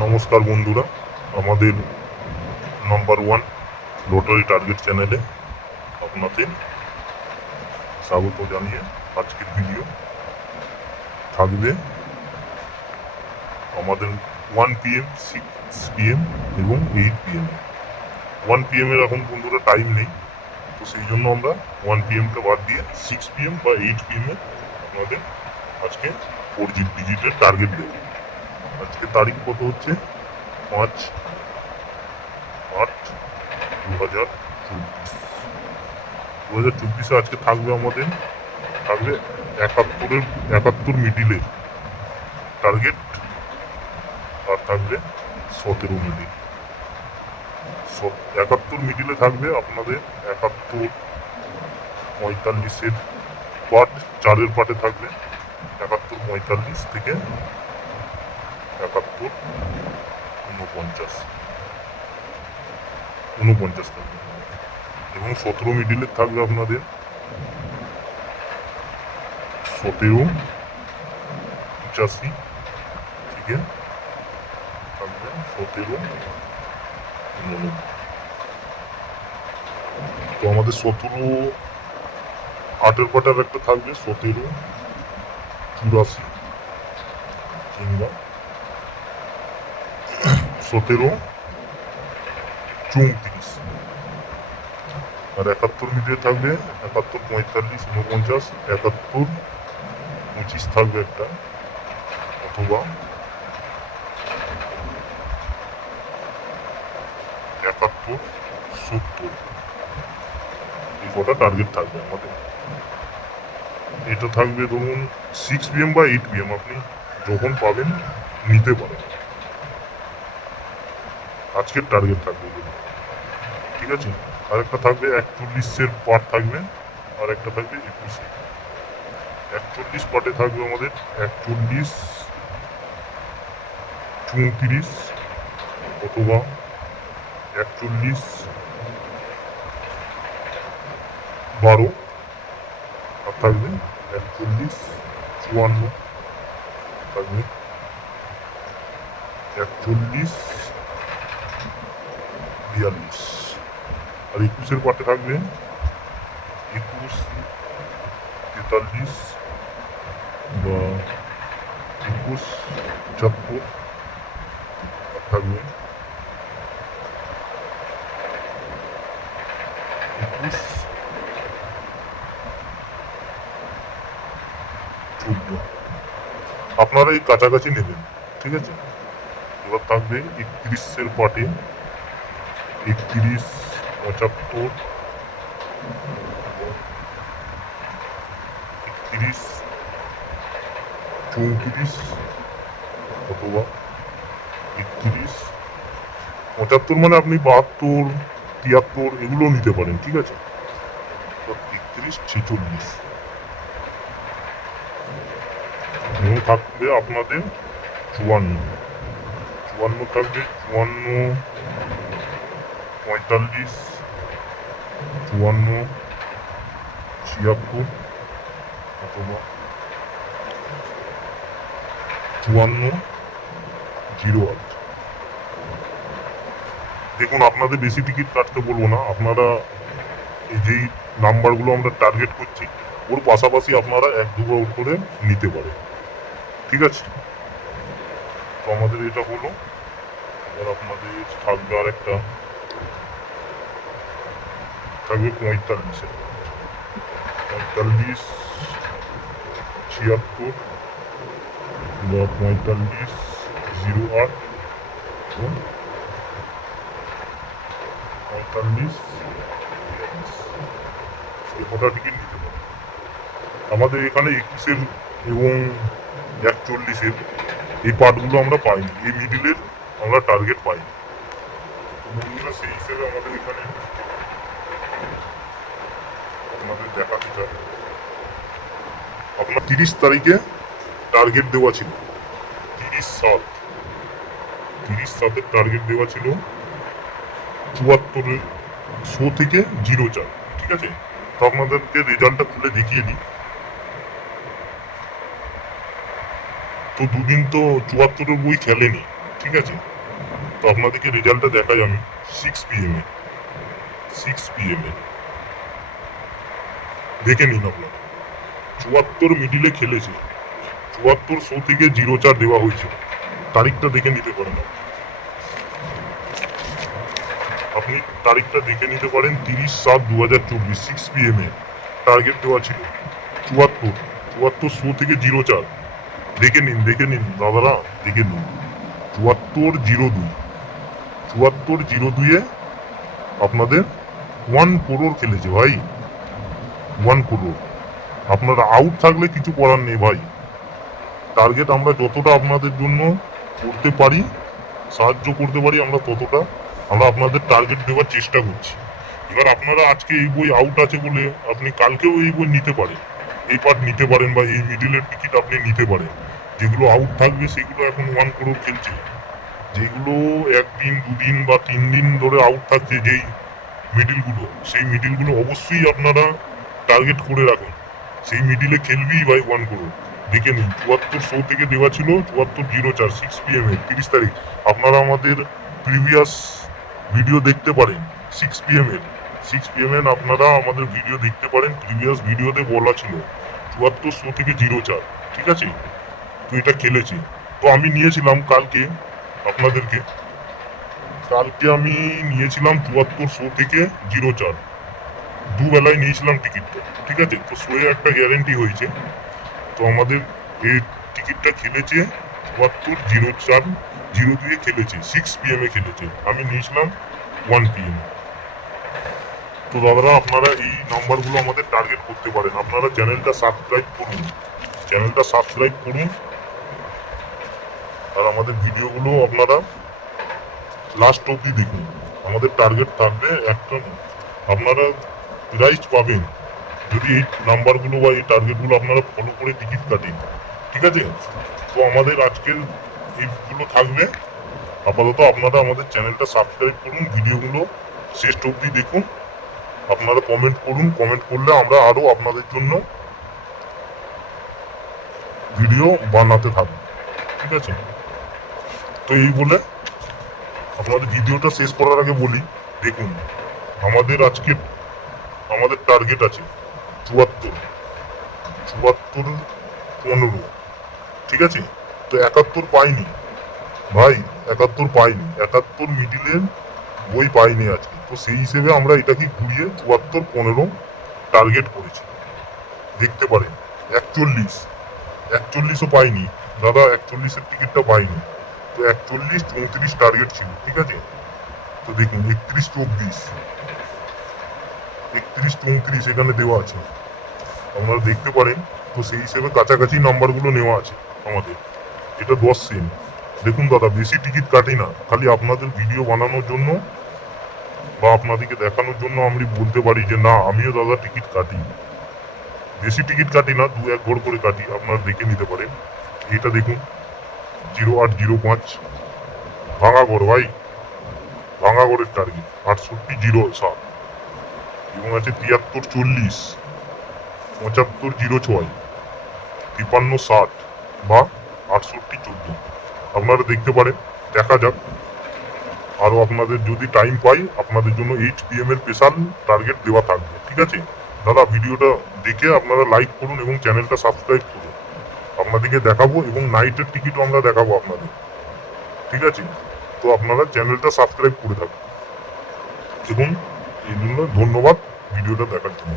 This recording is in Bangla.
নমস্কার বন্ধুরা, আমাদের নাম্বার ওয়ান লটারি টার্গেট চ্যানেলে আপনাদের স্বাগত জানিয়ে আজকের ভিডিও থাকবে আমাদের 1 PM, 6 PM এবং 8 PM। 1 PM এর এখন বন্ধুরা টাইম নেই, তো সেই জন্য আমরা 1 PMটা বাদ দিয়ে 6 PM বা 8 PM এ আপনাদের আজকে 4 ডিজিটের টার্গেট দেব। আজকে তারিখ কত হচ্ছে? 5/8/2024। আজকে থাকবে থাকবে 71 মিডিলের টার্গেট, আর থাকবে 17 মিডিল। 71 মিডিলে থাকবে আপনাদের 71-45-এর পার্ট, 4-এর পার্টে থাকবে 71-45 থেকে 71-49 থাকবে, এবং 17 মিডিলে থাকবে আপনাদের 17-85 থেকে থাকবে 17-89। তো আমাদের 8-এর পাটার একটা থাকবে 17-84 কিংবা 17-34। আর 71 মিডিলে থাকবে 71-45-49, 71-25 থাকবে একটা, অথবা 71-70। এই কটা টার্গেট থাকবে আমাদের। এটা থাকবে ধরুন 6 PM বা 8 PM, আপনি যখন পাবেন নিতে পারেন। আজকের টার্গেট থাকবে, ঠিক আছে। আর একটা থাকবে 41-এর পার্ট থাকবে, আর একটা থাকবে 21-এ। 41 পার্টে থাকবে আমাদের 41-34 অথবা 41-12, আর থাকবে 41-54, থাকবে 41-42। আর 21-এর পার্টে থাকবে 21-43 বা 21-75, আর থাকবে 21-14। আপনারা এই কাছাকাছি নেবেন, ঠিক আছে। এবার থাকবে 31-এর পার্টে 31-75, 31-34 অথবা 31-75, মানে আপনি 72-73 এগুলো নিতে পারেন, ঠিক আছে। 31-46 এবং থাকবে আপনাদের 54 থাকবে 54-45, 54-76 অথবা 54-08। দেখুন, আপনাদের বেশি টিকিট কাটতে বলবো না, আপনারা এই যেই নাম্বারগুলো আমরা টার্গেট করছি ওর পাশাপাশি আপনারা 1-2 করে নিতে পারেন, ঠিক আছে। তো আমাদের এটা হলো। এবার আপনাদের থাকবে আর একটা, থাকবে 45-এ 45-76 বা 45-08 এবং 45-42। এই কটা টিকিট নিতে পারেন। আমাদের এখানে 21-এর এবং 41-এর এই পার্টগুলো আমরা পাইনি, এই মিডিলের আমরা টার্গেট পাইনি। বন্ধুরা, সেই হিসেবে আমাদের এখানে আপনাদের দেখাতে চাই। আপনার 30 তারিখে টার্গেট দেওয়া ছিল 30/7 টার্গেট দেওয়া ছিল 74-100 থেকে 04, ঠিক আছে। তো আপনাদেরকে রেজাল্টটা খুলে দেখিয়ে দিই। তো দুদিন তো 74-এর বই খেলেনি, ঠিক আছে। তো আপনাদেরকে রেজাল্টটা দেখাই আমি। 6 PM এ দেখে নিন আপনারা। 74 মিডিলে খেলেছে, 74 শো থেকে 0-4 দেওয়া হয়েছে। তারিখটা দেখে নিতে পারেন আপনি তারিখটা দেখে নিতে পারেন। 30/7/2024 6 PM এ টার্গেট দেওয়া ছিল 74 শো থেকে 0-4। দেখে নিন দাদারা, দেখে নিন। 74-02 আপনাদের 1 crore খেলেছে ভাই, 1 crore। আপনারা আউট থাকলে কিছু করার নেই ভাই। টার্গেট আমরা যতটা আপনাদের জন্য করতে পারি, সাহায্য করতে পারি, আমরা ততটা আমরা আপনাদের টার্গেট দেওয়ার চেষ্টা করছি। এবার আপনারা আজকে এই বই আউট আছে বলে আপনি কালকেও এই বই নিতে পারেন, এই পার্ট নিতে পারেন, বা এই মিডিলের টিকিট আপনি নিতে পারেন। যেগুলো আউট থাকবে সেগুলো এখন 1 crore খেলছে। যেগুলো 1 দিন 2 দিন বা 3 দিন ধরে আউট থাকছে, যেই মিডিলগুলো, সেই মিডিলগুলো অবশ্যই আপনারা টার্গেট করে রাখুন। সেই মিডিলে খেলবেই ভাই 1 crore। দেখে নিন, 74 শো থেকে দেওয়া ছিল 74/04 6 PM এ 30 তারিখ। আপনারা আমাদের প্রিভিয়াস ভিডিও দেখতে পারেন। 6 PM এর আপনারা আমাদের ভিডিও দেখতে পারেন। প্রিভিয়াস ভিডিওতে বলা ছিল 74 শো থেকে 0-4, ঠিক আছে। তো এটা খেলেছি। তো আমি নিয়েছিলাম কালকে আমি নিয়েছিলাম 74 শো থেকে 0-4, দুবেলায় নিয়েছিলাম টিকিটটা, ঠিক আছে। তো শোয়ে একটা গ্যারেন্টি হয়েছে। তো আমাদের এই টিকিটটা খেলেছে 74/04/02 খেলেছে, 6 PM এ খেলেছে। আমি নিয়েছিলাম 1 PM। তো দাদারা, আপনারা এই নাম্বারগুলো আমাদের টার্গেট করতে পারেন। আপনারা চ্যানেলটা সাবস্ক্রাইব করুন, আর আমাদের ভিডিওগুলো আপনারা লাস্ট অবধি দেখুন। আমাদের টার্গেট থাকবে একটা, আপনারা প্রাইজ পাবেন যদি এই নাম্বারগুলো বা এই টার্গেটগুলো আপনারা ফলো করে টিকিট কাটেন, ঠিক আছে। তো আমাদের আজকের এইগুলো থাকবে। আপাতত আপনারা আমাদের চ্যানেলটা সাবস্ক্রাইব করুন, ভিডিওগুলো শেষ অবধি দেখুন, আপনারা কমেন্ট করুন। কমেন্ট করলে আমরা আরও আপনাদের জন্য ভিডিও বানাতে থাকবো, ঠিক আছে। তো এই বলে আপনাদের ভিডিওটা শেষ করার আগে বলি, দেখুন আমাদের টার্গেট আছে 74/15, ঠিক আছে। তো 71 পাইনি ভাই, 71 পাইনি, 71 মিডিলের বই পাইনি আজকে। তো সেই হিসেবে আমরা এটাকে ঘুরিয়ে 74/15 টার্গেট করেছি। দেখতে পারেন 41ও পাইনি দাদা, 41-এর টিকিটটা পাইনি। তো 41-34 টার্গেট ছিল, ঠিক আছে। তো দেখুন 31-34 এখানে দেওয়া আছে, আপনারা দেখতে পারেন। তো সেই হিসেবে কাছাকাছি নাম্বারগুলো নেওয়া আছে আমাদের। এটা 10 সেন্ট। দেখুন দাদা, বেশি টিকিট কাটি না, খালি আপনাদের ভিডিও বানানোর জন্য বা আপনাদেরকে দেখানোর জন্য আমি বলতে পারি যে না, আমিও দাদা টিকিট কাটি। বেশি টিকিট কাটি না, 2-1 ঘর করে কাটি, আপনারা দেখে নিতে পারেন। এটা দেখুন 0805 ভাঙাগড় ভাই, ভাঙাগড়ের টার্গেট 6807, এবং আছে 7340, 7506, 5360 বা 6814। আপনারা দেখতে পারেন, দেখা যাক। আরও আপনাদের যদি টাইম পাই, আপনাদের জন্য 8 PM এর স্পেশাল টার্গেট দেওয়া থাকবে, ঠিক আছে। দাদা, ভিডিওটা দেখে আপনারা লাইক করুন এবং চ্যানেলটা সাবস্ক্রাইব করুন। আপনাদেরকে দেখাবো এবং নাইটের টিকিটও আমরা দেখাবো আপনাদের, ঠিক আছে। তো আপনারা চ্যানেলটা সাবস্ক্রাইব করে থাকুন। দেখুন, এই জন্য ধন্যবাদ ভিডিওটা দেখার জন্য।